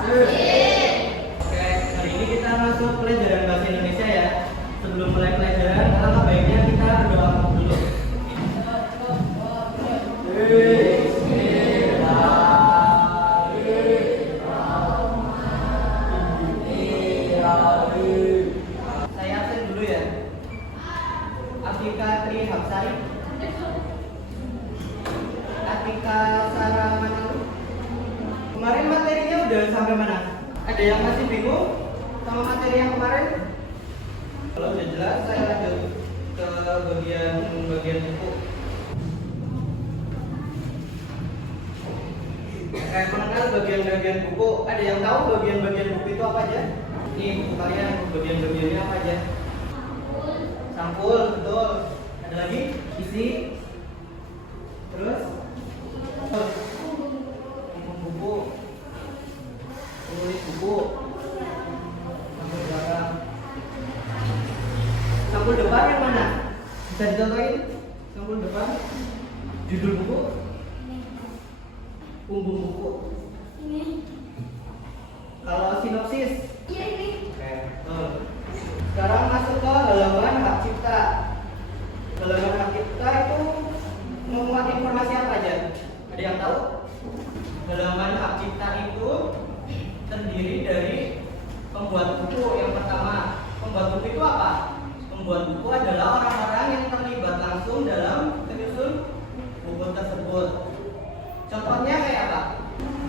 Oke, hari ini kita masuk pelajaran bahasa Indonesia ya. Sebelum mulai pelajaran, alangkah baiknya kita berdoa dulu. Saya absen dulu ya. Atika Tri Hapsari, Atika Sarah Manalu. Kemarin materinya udah sampai mana? Ada yang masih bingung sama materi yang kemarin? Kalau udah jelas, saya lanjut ke bagian buku. Mengenal bagian-bagian buku. Ada yang tahu bagian-bagian buku itu apa aja? Nih, buku kalian bagian-bagiannya apa aja? Sampul, betul. Ada lagi? Isi. Terus? Buku. Penulis buku. Sampul belakang. Sampul depan yang mana? Bisa dicontohin? Sampul depan. Judul buku. Punggung buku. Ini. Kalau sinopsis? Iya ini. Oke, betul. Sekarang masuk ke halaman hak cipta. Halaman hak cipta itu memuat informasi apa aja? Ada yang tahu? Halaman hak cipta itu terdiri dari pembuat buku. Yang pertama, pembuat buku itu apa? Pembuat buku adalah orang-orang yang terlibat langsung dalam menyusun buku tersebut. Contohnya kayak apa?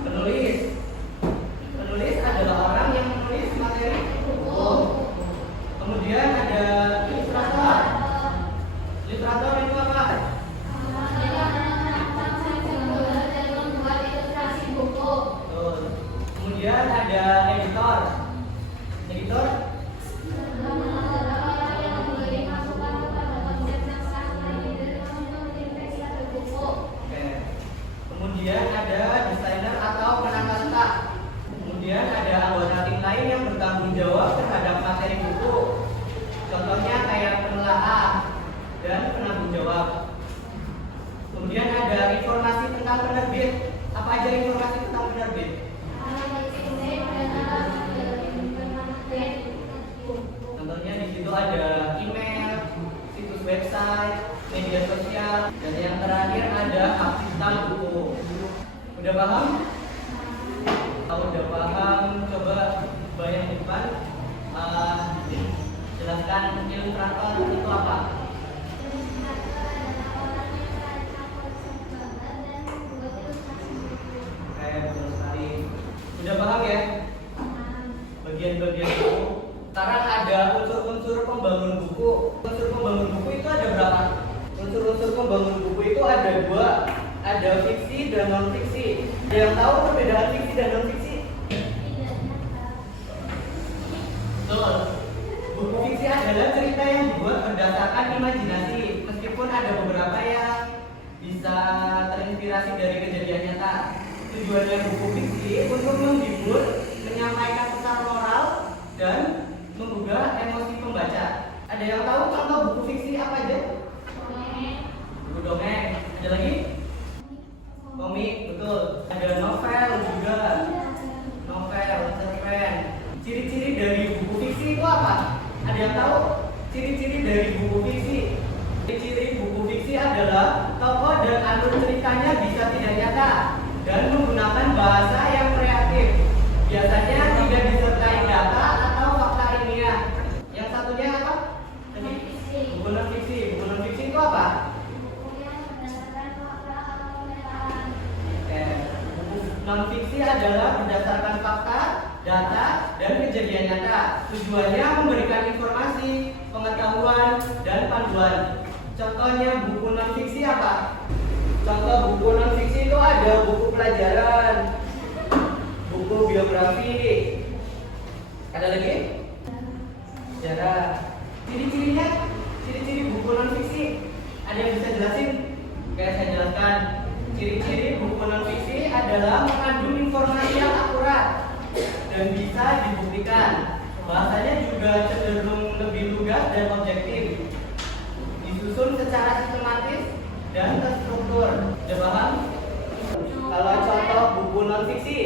Penulis. Penulis adalah orang yang menulis materi buku. Kemudian ada ilustrator. Ilustrator itu apa? Betul. Kemudian ada editor. Editor Oke. Kemudian ada desainer atau penata. Kemudian ada anggota tim lain yang bertanggung jawab terhadap materi buku. Contohnya kayak penelaah dan penanggung jawab. Kemudian ada informasi tentang penerbit. Apa aja informasi tentang penerbit? Contohnya di situ ada email, situs website, media sosial, dan yang terakhir ada hak cipta buku. Udah paham? Kalau udah paham, coba bayang di depan. Jelaskan ilustrator itu apa? Kayak betul sekali. Udah paham ya? Bagian-bagian buku. Sekarang ada unsur-unsur pembangun buku. Unsur pembangun buku itu ada berapa? Unsur-unsur pembangun buku itu ada dua. Ada fiksi dan non fiksi. Ada yang tahu perbedaan fiksi dan non fiksi? Betul. Buku fiksi adalah cerita yang dibuat berdasarkan imajinasi. Meskipun ada beberapa yang bisa terinspirasi dari kejadian nyata. Tujuannya buku fiksi untuk menghibur, menyampaikan pesan moral, dan menggugah emosi pembaca. Ada yang tahu contoh buku fiksi apa aja? Buku dongeng. Ada lagi? Komik, betul. Ada novel juga. Novel, cerpen. Ciri-ciri dari buku fiksi itu apa? Ada yang tahu? Ciri-ciri dari buku fiksi. Ciri-ciri buku fiksi adalah tokoh dan alur ceritanya bisa tidak nyata dan menggunakan bahasa yang kreatif. Biasanya tidak disertai data atau fakta ilmiah. Yang satunya apa? Buku non fiksi. Buku non fiksi itu apa? Non fiksi adalah berdasarkan fakta, data, dan kejadian nyata. Tujuannya memberikan informasi, pengetahuan, dan panduan. Contohnya buku non fiksi apa? Contoh buku non fiksi itu ada buku pelajaran, buku biografi. Ada lagi? Sejarah. Ciri-cirinya? Ciri-ciri buku non fiksi. Ada yang bisa jelasin? Oke, saya jelaskan. Ciri-ciri buku non fiksi adalah mengandung informasi yang akurat dan bisa dibuktikan. Bahasanya juga cenderung lebih lugas dan objektif. Disusun secara sistematis dan terstruktur. Udah paham? Kalau contoh buku non fiksi,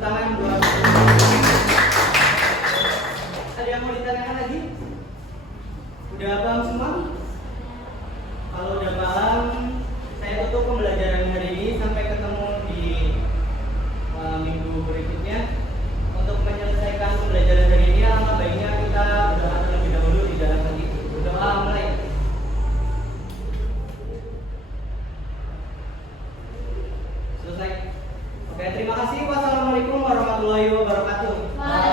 tepuk tangan buat. Ada yang mau ditanyakan lagi? Udah paham semua? Kalau udah paham, saya tutup pembelajaran hari ini. Sampai ketemu di minggu berikutnya. Untuk menyelesaikan pembelajaran hari ini, alangkah baiknya kita berdoa terlebih dahulu di dalam hati. Berdoa mulai. Selesai. Oke, terima kasih. Wassalamualaikum warahmatullahi wabarakatuh.